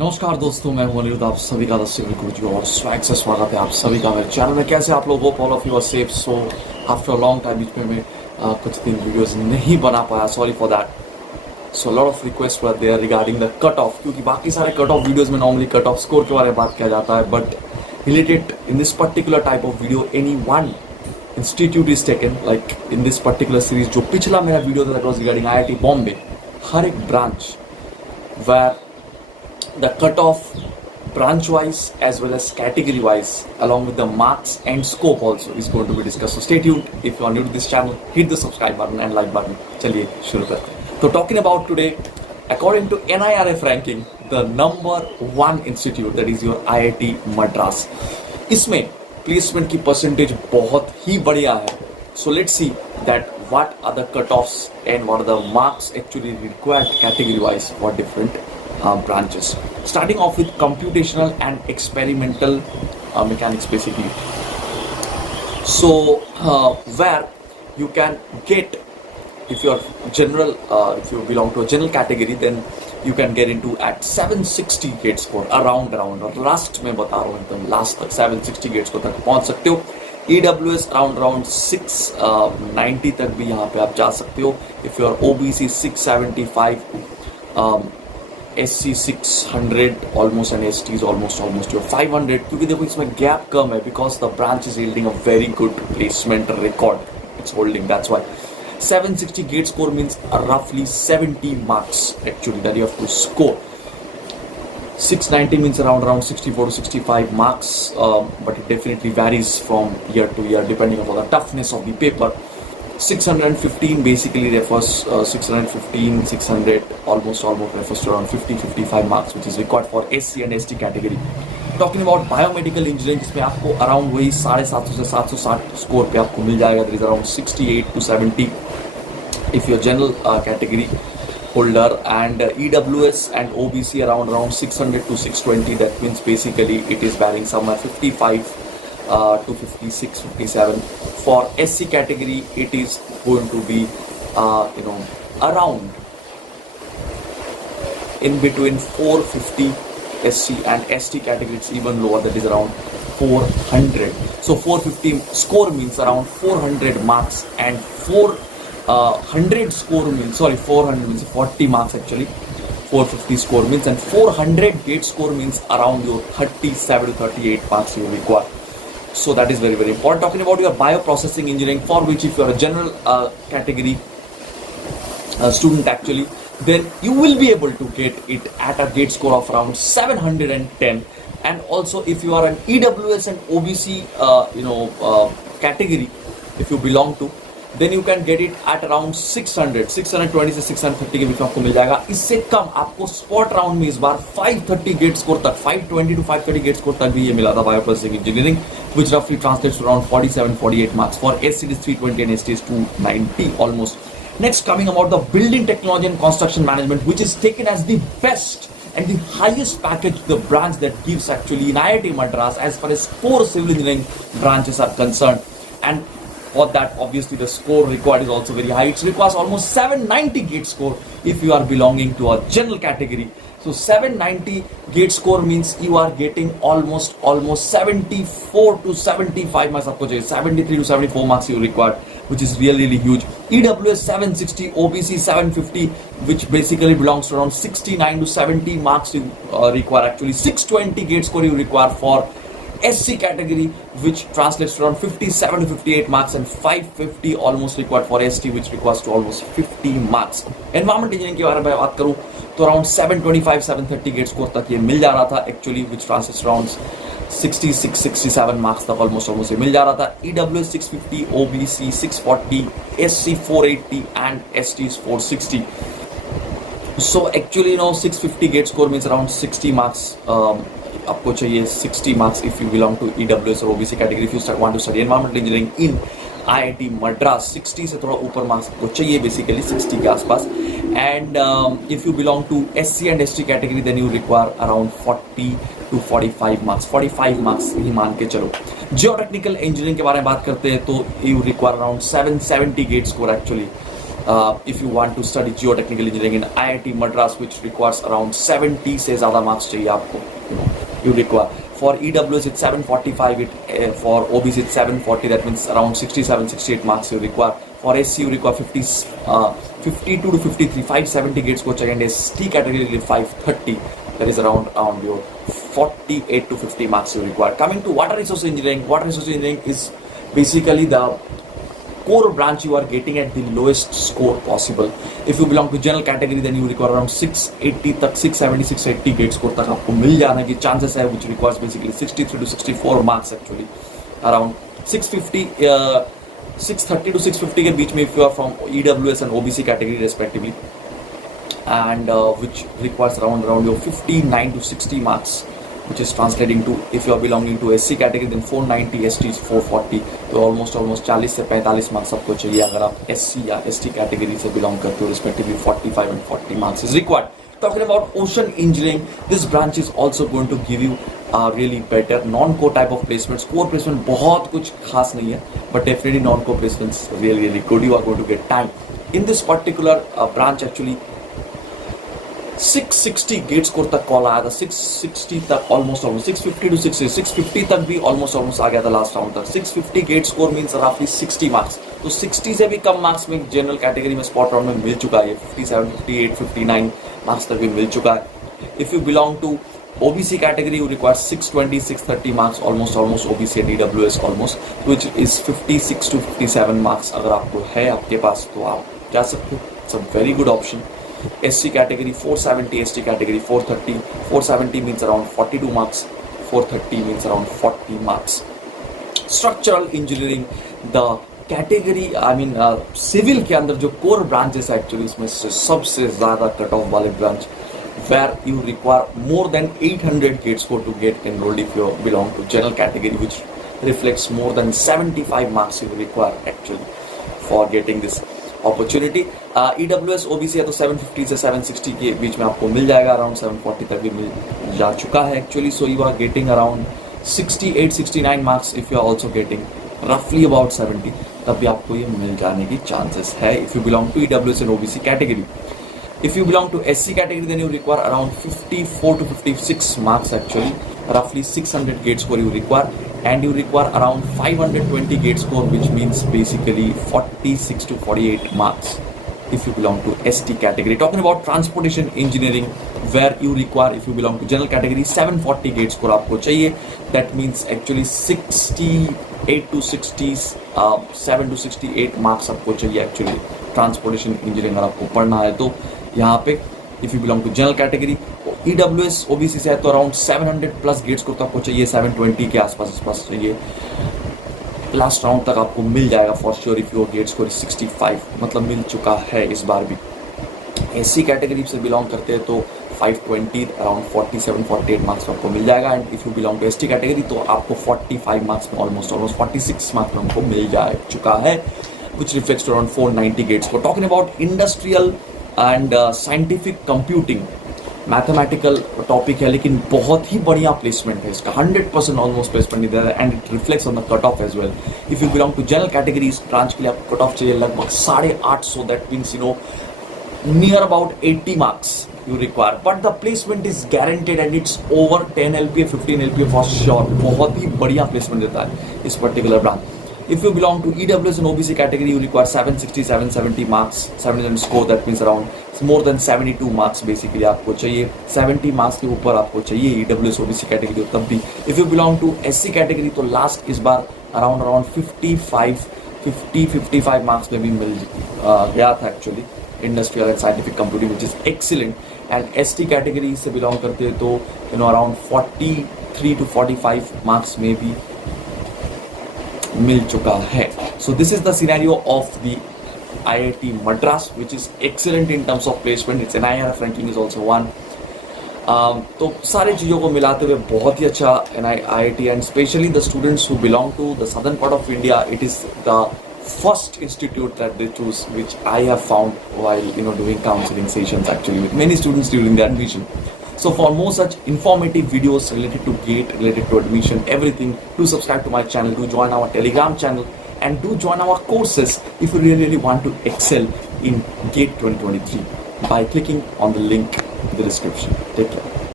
नमस्कार दोस्तों, मैं हूं अनिरुद्ध। आप सभी का सिविल गुरुजी और स्वैग से स्वागत है आप सभी का मेरे चैनल में। कैसे आप लोग? Hope all of you are safe. So after long time बीच में मैं कुछ दिन वीडियोस नहीं बना पाया, sorry for that. So lot of request were there regarding the cut off, क्योंकि बाकी सारे कट ऑफ वीडियोज में नॉर्मली कट ऑफ स्कोर के बारे में बात किया जाता है, but related in this particular type of video any one institute is taken, like in this particular series. जो पिछला मेरा वीडियो था that was regarding IIT Bombay, हर एक branch where the cutoff branch wise as well as category wise along with the marks and scope also is going to be discussed. So stay tuned. If you are new to this channel, hit the subscribe button and like button. चलिए शुरू करते हैं। तो talking about today, according to NIRF ranking, the number 1 institute that is your IIT Madras. इसमें placement की percentage बहुत ही बढ़िया है. So let's see that what are the cutoffs and what are the marks actually required category wise for different branches. Starting off with computational and experimental mechanics basically. So where you can get, if you are general, if you belong to a general category, then you can get into at 760 gate score around और last में बता रहा हूँ एकदम last तक 760 gate score तक पहुँच सकते हो. EWS around 690 तक भी यहाँ पे आप जा सकते हो. If you are OBC 675, SC 600 almost, and ST is almost your 500. क्योंकि देखो इसमें गैप कम है because the branch is yielding a very good placement record. It's holding, that's why 760 gate score means roughly 70 marks actually that you have to score. 690 means around 64 to 65 marks, but it definitely varies from year to year depending upon the toughness of the paper. 615 basically refers 600 almost refers to around 50-55 marks, which is required for SC and ST category. Talking about biomedical engineering, इसमें आपको around वही 750 से 760 score पे आपको मिल जाएगा. There is around 68 to 70 if you're general category holder, and EWS and OBC around 600 to 620. That means basically it is varying somewhere 55 to 56, 57. For SC category, it is going to be around in between 450. SC and ST category it's even lower, that is around 400. So 450 score means around 400 marks, and 400 score means 400 means 40 marks actually. 450 score means, and 400 gate score means around your 37 to 38 marks you require. So that is very, very important. Talking about your bioprocessing engineering, for which if you are a general category student actually, then you will be able to get it at a gate score of around 710. And also if you are an EWS and OBC category, if you belong to, then you can get it at around 620 से 630 के बीच में आपको मिल जाएगा. इससे कम आपको spot round में इस बार 530 गेट स्कोर तक, 520 to 530 गेट स्कोर तक भी ये मिला था बायोप्रोसेसिंग engineering, which roughly translates to around 47-48 marks. For SC it is 320 and ST is 290 almost. Next, coming about the building technology and construction management, which is taken as the best and the highest package, the branch that gives actually in IIT Madras as far as core civil engineering branches are concerned. And for that, obviously the score required is also very high. It requires almost 790 gate score if you are belonging to a general category. So 790 gate score means you are getting almost 74 to 75 marks. आपको चाहिए 73 to 74 marks you required, which is really huge. EWS 760, OBC 750, which basically belongs to around 69 to 70 marks you require actually. 620 gate score you require for SC category, which translates to around 57 to 58 marks, and 550 almost required for ST, which requires to almost 50 marks. Environment engineering के बारे में बात करूँ तो around 725-730 gate score तक ये मिल जा रहा था actually, which translates around 66-67 marks तक almost ये मिल जा रहा था. EWS 650, OBC 640, SC 480 and ST is 460. So actually 650 gate score means around 60 marks. आपको चाहिए 60 marks if you belong to EWS or OBC category. If you want to study environmental engineering in IIT Madras, 60 से थोड़ा ऊपर marks आपको चाहिए basically 60 के आसपास. And if you belong to SC and ST category, then you require around 40 to 45 marks. 45 marks ही मान के चलो. Geotechnical engineering के बारे में बात करते हैं तो you require around 770 gate score actually. if you want to study geotechnical engineering in IIT Madras, which requires around 70 से ज़्यादा marks चाहिए आपको, you require. For EWS it's 745, for OBC it's 740, that means around 67, 68 marks you require. For SC you require 52 to 53, 570 gate score चाहिए, and ST category 530, that is around your 48 to 50 marks you require. Coming to water resource engineering is basically the core branch you are getting at the lowest score possible. If you belong to general category, then you require around 680 तक, 670, 680 gate score तक आपको मिल जाने की chances है, which requires basically 63 to 64 marks actually. Around 630 to 650 के बीच में if you are from EWS and OBC category respectively, and which requires around your 59 to 60 marks, which is translating to, if you are belonging to SC category, then 490, ST is 440, तो almost 40 से 45 marks आपको चाहिए अगर आप SC या ST category से belong करते हो, respectively 45 and 40 marks is required. Talking about ocean engineering, this branch is also going to give you really better non-core type of placements. Core placement बहुत कुछ खास नहीं है, but definitely non-core placements really good. You are going to get time in this particular branch actually. 660 GATE score तक call आया था, 660 तक almost 650 to 650 तक भी ऑलमोस्ट आ गया था लास्ट राउंड तक. 650 गेट स्कोर मींस रफली 60 मार्क्स, तो 60 से भी कम मार्क्स में जनरल कैटेगरी में स्पॉट राउंड में मिल चुका है. 57, 58, 59 मार्क्स तक भी मिल चुका है. If you belong to OBC category, you require 620, 630 marks, almost OBC and EWS almost, which is 56 to 57 marks. अगर आपको है आपके पास तो आप जा सकते हो. It's a very good option. SC category 470, ST category 430. 470 means around 42 marks. 430 means around 40 marks. Structural engineering, the category civil के अंदर जो कोर ब्रांचेस एक्चुअली इसमें से सबसे ज़्यादा कट ऑफ वाले branch, where you require more than 800 gate score to get enrolled if you belong to general category, which reflects more than 75 marks you require actually for getting this opportunity. EWS OBC है तो 750 से 760 के बीच में आपको मिल जाएगा, around 740 तक भी मिल जा चुका है actually. So you are getting around 68, 69 marks. if you are also getting roughly about 70, तब भी आपको ये मिल जाने की चांसेस है if you belong to EWS and OBC category. If you belong to SC category, then you require around 54 to 56 marks actually, roughly 600 gate score you require, and you require around 520 gate score, which means basically 46 to 48 marks if you belong to ST category. Talking about transportation engineering, where you require, if you belong to general category, 740 gate score आपको चाहिए. That means actually 68 to 67 to 68 marks आपको चाहिए actually. Transportation engineering अगर आपको पढ़ना है तो यहाँ पे if you belong to general category, EWS OBC से है तो अराउंड 700 प्लस गेट्स को तो आपको चाहिए, 720 के आसपास चाहिए. लास्ट राउंड तक आपको मिल जाएगा for sure if your GATE score 65, मतलब मिल चुका है इस बार भी. SC कैटेगरी से बिलोंग करते हैं तो 520 अराउंड 47, 48 मार्क्स में आपको मिल जाएगा. And if you belong to ST category तो आपको 45 मार्क्स में ऑलमोस्ट 46 मार्क्स में आपको मिल जा चुका है, which reflects to around 490 gates. We're talking about industrial and scientific computing, mathematical topic है लेकिन बहुत ही बढ़िया प्लेसमेंट है इसका, 100% ऑलमोस्ट प्लेसमेंट इधर है, and it reflects on the cut off as well. If you belong to general category, इस branch के लिए आपको कट ऑफ चाहिए लगभग 850, that means near about 80 marks you require, but the placement is guaranteed and it's over 10 LPA, 15 LPA for sure. बहुत ही बढ़िया placement देता है इस particular branch. If you belong to EWS and OBC category, you require 760, 770 marks, 700 score, that means around more than 72 marks basically आपको चाहिए. 70 marks के ऊपर आपको चाहिए EWS OBC category तब भी. If you belong to SC category तो last इस बार around 55 marks में भी मिल गया था actually. Industrial and scientific computing which is excellent. And ST category से बिलोंग करते हैं तो अराउंड 43 to 45 मार्क्स में भी मिल चुका है. So this is the scenario of the IIT Madras, which is excellent in terms of placement. Its NIRF ranking is also one. तो सारी चीज़ों को मिलाते हुए बहुत ही अच्छा IIT, and specially the students who belong to the southern part of India, it is the first institute that they choose, which I have found while doing counseling sessions actually with many students during their admission. So for more such informative videos related to GATE, related to admission, everything, do subscribe to my channel, do join our Telegram channel, and do join our courses if you really want to excel in GATE 2023 by clicking on the link in the description. Take care.